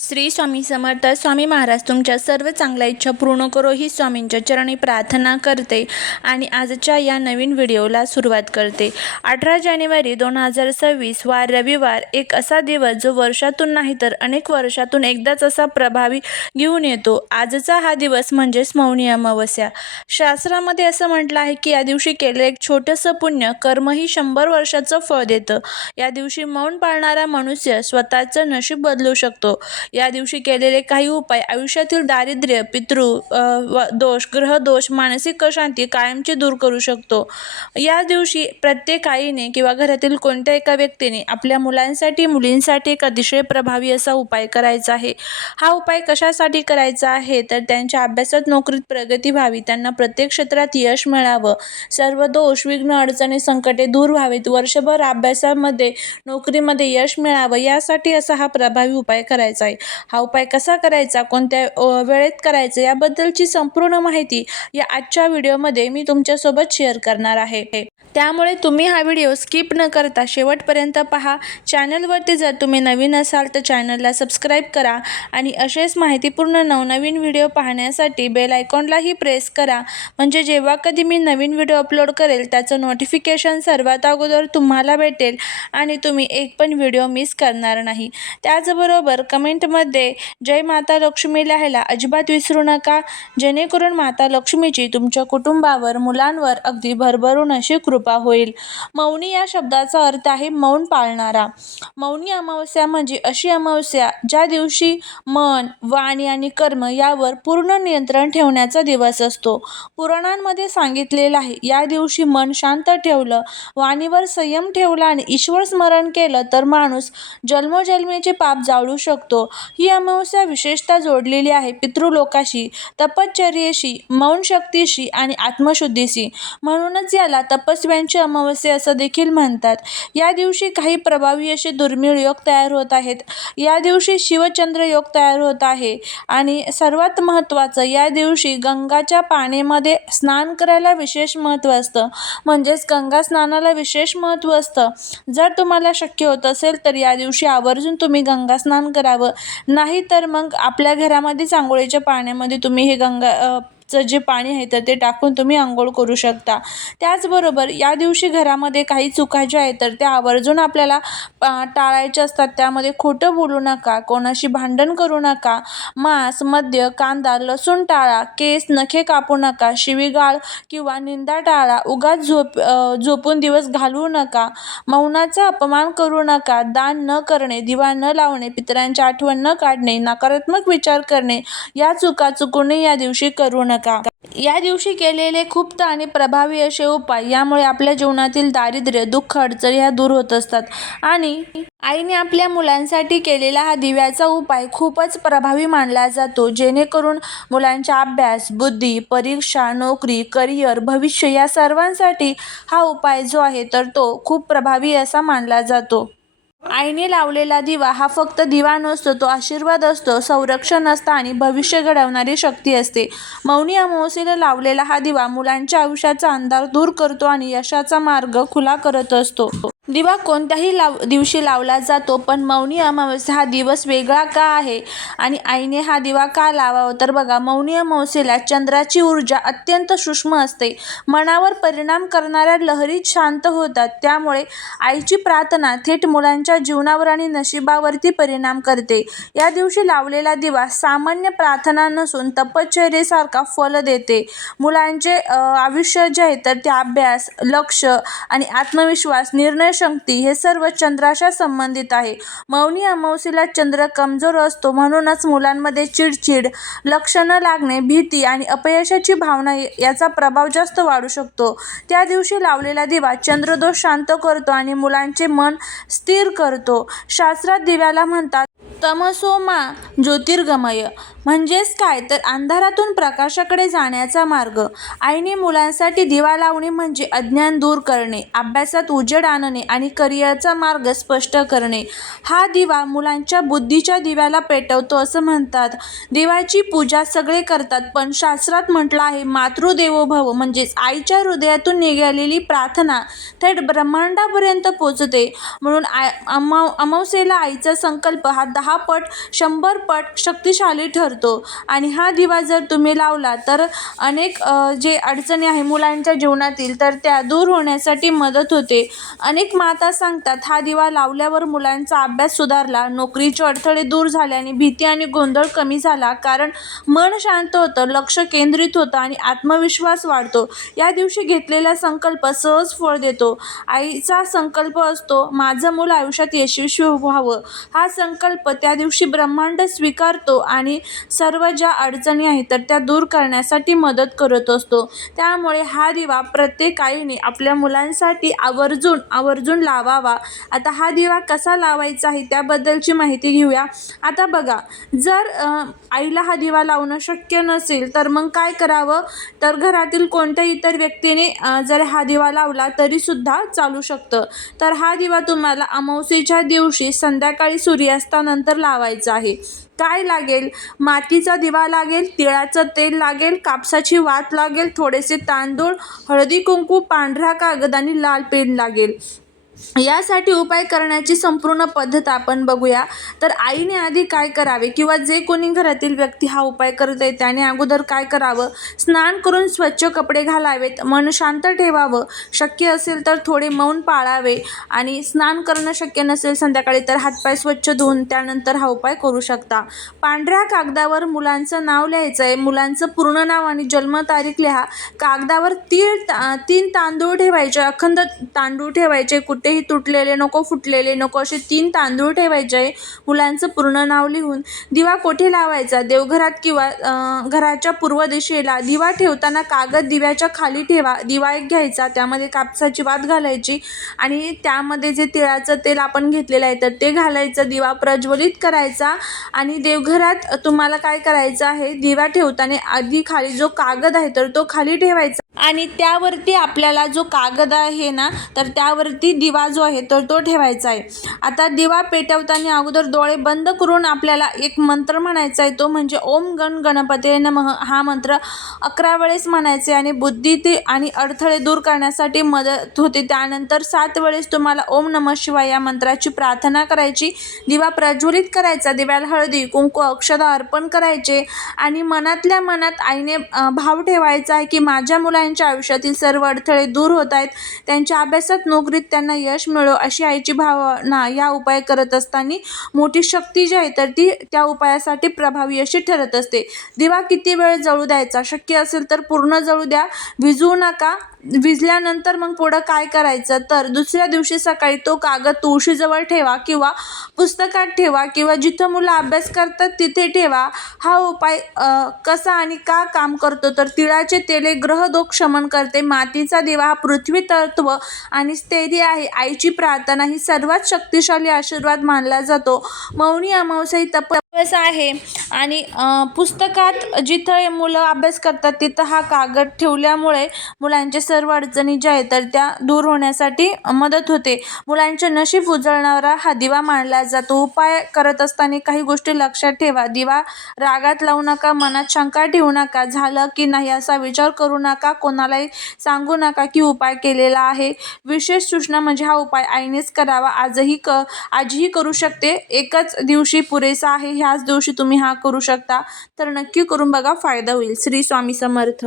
श्री स्वामी समर्थ. स्वामी महाराज तुमच्या सर्व चांगल्या इच्छा पूर्ण करो ही स्वामींच्या चरणी प्रार्थना करते आणि आजच्या या नवीन व्हिडिओला सुरुवात करते. 18 जानेवारी 2026 वार रविवार, एक असा दिवस जो वर्षातून नाही तर अनेक वर्षातून एकदाच असा प्रभावी घेऊन येतो. आजचा हा दिवस म्हणजेच मौनी अमावस्या. शास्त्रामध्ये असं म्हटलं आहे की या दिवशी केलेलं एक छोटंसं पुण्य कर्मही 100 वर्षाचं फळ देतं. या दिवशी मौन पाळणारा मनुष्य स्वतःचं नशीब बदलू शकतो. या दिवशी केलेले काही उपाय आयुष्यातील दारिद्र्य, दोष, ग्रहदोष, मानसिक अशांती कायमची दूर करू शकतो. या दिवशी प्रत्येक आईने किंवा घरातील कोणत्या एका व्यक्तीने आपल्या मुलांसाठी, मुलींसाठी एक अतिशय प्रभावी असा उपाय करायचा आहे. हा उपाय कशासाठी करायचा आहे तर त्यांच्या अभ्यासात, नोकरीत प्रगती व्हावी, त्यांना प्रत्येक क्षेत्रात यश मिळावं, सर्व दोष, विघ्न, अडचणी, संकटे दूर व्हावीत, वर्षभर अभ्यासामध्ये, नोकरीमध्ये यश मिळावं, यासाठी असा हा प्रभावी उपाय करायचा आहे. हा उपाय कसा करायचा, कोणत्या वेळेत करायचा, याबद्दलची संपूर्ण माहिती या आजच्या व्हिडिओमध्ये मी तुमच्यासोबत शेअर करणार आहे. त्यामुळे तुम्ही हा व्हिडिओ स्किप न करता शेवटपर्यंत पहा. चॅनलवरती जर तुम्ही नवीन असाल तर चॅनलला सबस्क्राईब करा आणि असेच माहितीपूर्ण नवनवीन व्हिडिओ पाहण्यासाठी बेल आयकॉनलाही प्रेस करा, म्हणजे जेव्हा कधी मी नवीन व्हिडिओ अपलोड करेल त्याचं नोटिफिकेशन सर्वात अगोदर तुम्हाला भेटेल आणि तुम्ही एक पण व्हिडिओ मिस करणार नाही. त्याचबरोबर कमेंटमध्ये जय माता लक्ष्मी लिहायला अजिबात विसरू नका, जेणेकरून माता लक्ष्मीची तुमच्या कुटुंबावर, मुलांवर अगदी भरभरून अशी कृपा होईल. मौनी या शब्दाचा अर्थ आहे मौन पाळणारा. मौनी अमावस्या म्हणजे अशी अमावस्या ज्या दिवशी मन, वाणी आणि कर्म यावर पूर्ण नियंत्रण ठेवण्याचा दिवस असतो. पुराणांमध्ये सांगितलेलं आहे, या दिवशी मन शांत ठेवलं, वाणीवर संयम ठेवला आणि ईश्वर स्मरण केलं तर माणूस जन्मोजन्मीचे पाप जाळू शकतो. ही अमावस्या विशेषतः जोडलेली आहे पितृलोकाशी, तपश्चर्येशी, मौन शक्तीशी आणि आत्मशुद्धीशी. म्हणूनच याला तपस्व्यांची अमावस्या असं देखील म्हणतात. या दिवशी काही प्रभावी असे दुर्मिळ योग तयार होत आहेत. या दिवशी शिवचंद्र योग तयार होत आहे आणि सर्वात महत्त्वाचं, या दिवशी गंगाच्या पाण्यामध्ये स्नान करायला विशेष महत्त्व असतं. म्हणजेच गंगा स्नानाला विशेष महत्त्व असतं. जर तुम्हाला शक्य होत असेल तर या दिवशी आवर्जून तुम्ही गंगा स्नान करावं. नाही तर मग आपल्या घरामध्येच अंघोळीच्या पाण्यामध्ये तुम्ही हे चं जे पाणी आहे तर ते टाकून तुम्ही अंघोळ करू शकता. त्याचबरोबर या दिवशी घरामध्ये काही चुका ज्या आहेत तर त्या आवर्जून आपल्याला टाळायच्या असतात. त्यामध्ये खोटं बोलू नका, कोणाशी भांडण करू नका, मांस, मद्य, कांदा, लसूण टाळा, केस, नखे कापू नका, शिवीगाळ किंवा निंदा टाळा, उगाच झोपून दिवस घालवू नका, मौनाचा अपमान करू नका, दान न करणे, दिवा न लावणे, पितरांची आठवण न काढणे, नकारात्मक विचार करणे, या चुका चुकूनही या दिवशी करू नका. या दिवशी केलेले खूप आणि प्रभावी असे उपाय यामुळे आपल्या जीवनातील दारिद्र्य, दुःख, अडचणी ह्या दूर होत असतात. आणि आईने आपल्या मुलांसाठी केलेला हा दिव्याचा उपाय खूपच प्रभावी मानला जातो, जेणेकरून मुलांचा अभ्यास, बुद्धी, परीक्षा, नोकरी, करिअर, भविष्य या सर्वांसाठी हा उपाय जो आहे तर तो खूप प्रभावी असा मानला जातो. आईने लावलेला दिवा हा फक्त दिवा नसतो, तो आशीर्वाद असतो, संरक्षण असतं आणि भविष्य घडवणारी शक्ती असते. मौनी अमावस्येला लावलेला हा दिवा मुलांच्या आयुष्याचा अंधार दूर करतो आणि यशाचा मार्ग खुला करत असतो. दिवा कोणत्याही दिवशी लावला जातो, पण मौनी अमावस्या हा दिवस वेगळा का आहे आणि आईने हा दिवा का लावावा तर बघा, मौनी अमावस्येला चंद्राची ऊर्जा अत्यंत सूक्ष्म असते. मनावर परिणाम करणाऱ्या लहरी शांत होतात. त्यामुळे आईची प्रार्थना थेट मुलांच्या जीवनावर आणि नशिबावरती परिणाम करते. या दिवशी लावलेला दिवा सामान्य प्रार्थना नसून तपश्चर्येसारखा फल देते. मुलांचे आयुष्य जे आहे तर ते अभ्यास, लक्ष आणि आत्मविश्वास, निर्णय शक्ती हे सर्व चंद्राशी संबंधित आहे. मौनी अमावस्येला चंद्र कमजोर असतो, म्हणूनच मुलांमध्ये चिडचिड, लक्ष न लागणे, भीती आणि अपयशाची भावना याचा प्रभाव जास्त वाढू शकतो. त्या दिवशी लावलेला दिवा चंद्रदोष शांत करतो आणि मुलांचे मन स्थिर करतो. शास्त्रात दिव्याला म्हणतात तमसो मा ज्योतिर्गमय, म्हणजेच काय तर अंधारातून प्रकाशाकडे जाण्याचा मार्ग. आईने मुलांसाठी दिवा लावणे म्हणजे अज्ञान दूर करणे, अभ्यासात उजेड आणणे आणि करिअरचा मार्ग स्पष्ट करणे. हा दिवा मुलांच्या बुद्धीच्या दिव्याला पेटवतो असं म्हणतात. देवाची पूजा सगळे करतात, पण शास्त्रात म्हटलं आहे मातृदेवो भव, म्हणजेच आईच्या हृदयातून निघालेली प्रार्थना थेट ब्रह्मांडापर्यंत पोचते. म्हणून अमावस्येला आईचा संकल्प हा 10 पट 100 पट शक्तिशाली ठरतो. आणि हा दिवा जर तुम्ही लावला तर अनेक जे अडचणी आहे मुलांच्या जीवनातील तर त्या दूर होण्यासाठी मदत होते. अनेक माता सांगतात हा दिवा लावल्यावर मुलांचा अभ्यास सुधारला, नोकरीचे अडथळे दूर झाले आणि भीती आणि गोंधळ कमी झाला. कारण मन शांत होतं, लक्ष केंद्रित होतं आणि आत्मविश्वास वाढतो. या दिवशी घेतलेला संकल्प सहज फळ देतो. आईचा संकल्प असतो माझं मूल आयुष्यात यशस्वी व्हावं. हा संकल्प त्या दिवशी ब्रह्मांड स्वीकारतो आणि सर्व ज्या अडचणी आहेत तर त्या दूर करण्यासाठी मदत करत असतो. त्यामुळे हा दिवा प्रत्येक आईने आपल्या मुलांसाठी आवर्जून लावावा. आता हा दिवा कसा लावायचा आहे त्याबद्दलची माहिती घेऊया. आता बघा, जर आईला हा दिवा लावणं शक्य नसेल तर मग काय करावं, तर घरातील कोणत्याही इतर व्यक्तीने जर हा दिवा लावला तरी सुद्धा चालू शकतं. तर हा दिवा तुम्हाला अमावस्येच्या दिवशी संध्याकाळी सूर्यास्तानंतर लावायचा आहे. काय लागेल, मातीचा दिवा लागेल, तिळाचं तेल लागेल, कापसाची वात लागेल, थोडेसे तांदूळ, हळदी कुंकू, पांढरा कागद आणि लाल पेन लागेल. यासाठी उपाय करण्याची संपूर्ण पद्धत आपण बघूया. तर आईने आधी काय करावे किंवा जे कोणी घरातील व्यक्ती हा उपाय करत आहे त्याने अगोदर काय करावं, स्नान करून स्वच्छ कपडे घालावेत, मन शांत ठेवावं, शक्य असेल तर थोडे मौन पाळावे आणि स्नान करणं शक्य नसेल संध्याकाळी तर हातपाय स्वच्छ धुवून त्यानंतर हा उपाय करू शकता. पांढऱ्या कागदावर मुलांचं नाव लिहायचं आहे, मुलांचं पूर्ण नाव आणि जन्मतारीख लिहा. कागदावर 3 तांदूळ ठेवायचे, अखंड तांदूळ ठेवायचे, कुठेही तुटलेले नको, फुटलेले नको, असे 3 तांदूळ ठेवायचे आहे. मुलांचं पूर्ण नाव लिहून दिवा कोठे लावायचा, देवघरात किंवा घराच्या पूर्व दिशेला. दिवा ठेवताना कागद दिव्याच्या खाली ठेवा. दिवा एक घ्यायचा, त्यामध्ये कापसाची वात घालायची आणि त्यामध्ये जे तिळाचं तेल आपण घेतलेलं आहे तर ते घालायचं. दिवा प्रज्वलित करायचा आणि देवघरात तुम्हाला काय करायचं आहे, दिवा ठेवताना आधी खाली जो कागद आहे तर तो खाली ठेवायचा आणि त्यावरती आपल्याला जो कागद आहे ना तर त्यावरती दिवा जो आहे तर तो ठेवायचा आहे. आता दिवा पेटवताना अगोदर डोळे बंद करून आपल्याला एक मंत्र म्हणायचा आहे, तो म्हणजे ओम गण गणपते नमः. हा मंत्र 11 वेळेस म्हणायचे आणि बुद्धी आणि अडथळे दूर करण्यासाठी मदत होते. त्यानंतर 7 वेळेस तुम्हाला ओम नमः शिवाय या मंत्राची प्रार्थना करायची. दिवा प्रज्वलित करायचा, दिव्याला हळदी कुंकू अक्षता अर्पण करायचे आणि मनातल्या मनात आईने भाव ठेवायचा आहे की माझ्या मुलांच्या आयुष्यातील सर्व अडथळे दूर होत आहेत, त्यांच्या अभ्यासात नोकरीत त्यांना यश मिळो, अशी आईची भावना या उपाय करत असताना मोठी शक्ती जी आहे तर ती त्या उपायासाठी प्रभावी अशी ठरत असते. दिवा किती वेळ जळू द्यायचा, शक्य असेल तर पूर्ण जळू द्या, विझवू नका. विझल्यानंतर मग पुढं काय करायचं, तर दुसऱ्या दिवशी सकाळी तो कागद तुळशीजवळ ठेवा किंवा पुस्तकात ठेवा किंवा जिथं मुलं अभ्यास करतात तिथे ठेवा. हा उपाय कसा आणि का काम करतो, तर तिळाचे तेल ग्रहदोष शमन करते, मातीचा दिवा हा पृथ्वी तत्व आणि स्थैर्य आहे, आईची प्रार्थना ही सर्वात शक्तिशाली आशीर्वाद मानला जातो. मौनी अमावस्या तपस आहे आणि पुस्तकात जिथं मुलं अभ्यास करतात तिथं हा कागद ठेवल्यामुळे मुलांचे सर्व अडचणी ज्या आहेत तर त्या दूर होण्यासाठी मदत होते. मुलांचे नशीब उजळणारा हा दिवा मानला जातो. उपाय करत असताना काही गोष्टी लक्षात ठेवा. दिवा रागात लावू नका, मनात शंका ठेवू नका, झालं की नाही असा विचार करू नका, कोणालाही सांगू नका की उपाय केलेला आहे. विशेष सूचना म्हणजे हा उपाय आईनेच करावा, आजही करू शकते, एकच दिवशी पुरेसा आहे, ह्याच दिवशी तुम्ही हा करू शकता. तर नक्की करून बघा, फायदा होईल. श्री स्वामी समर्थ.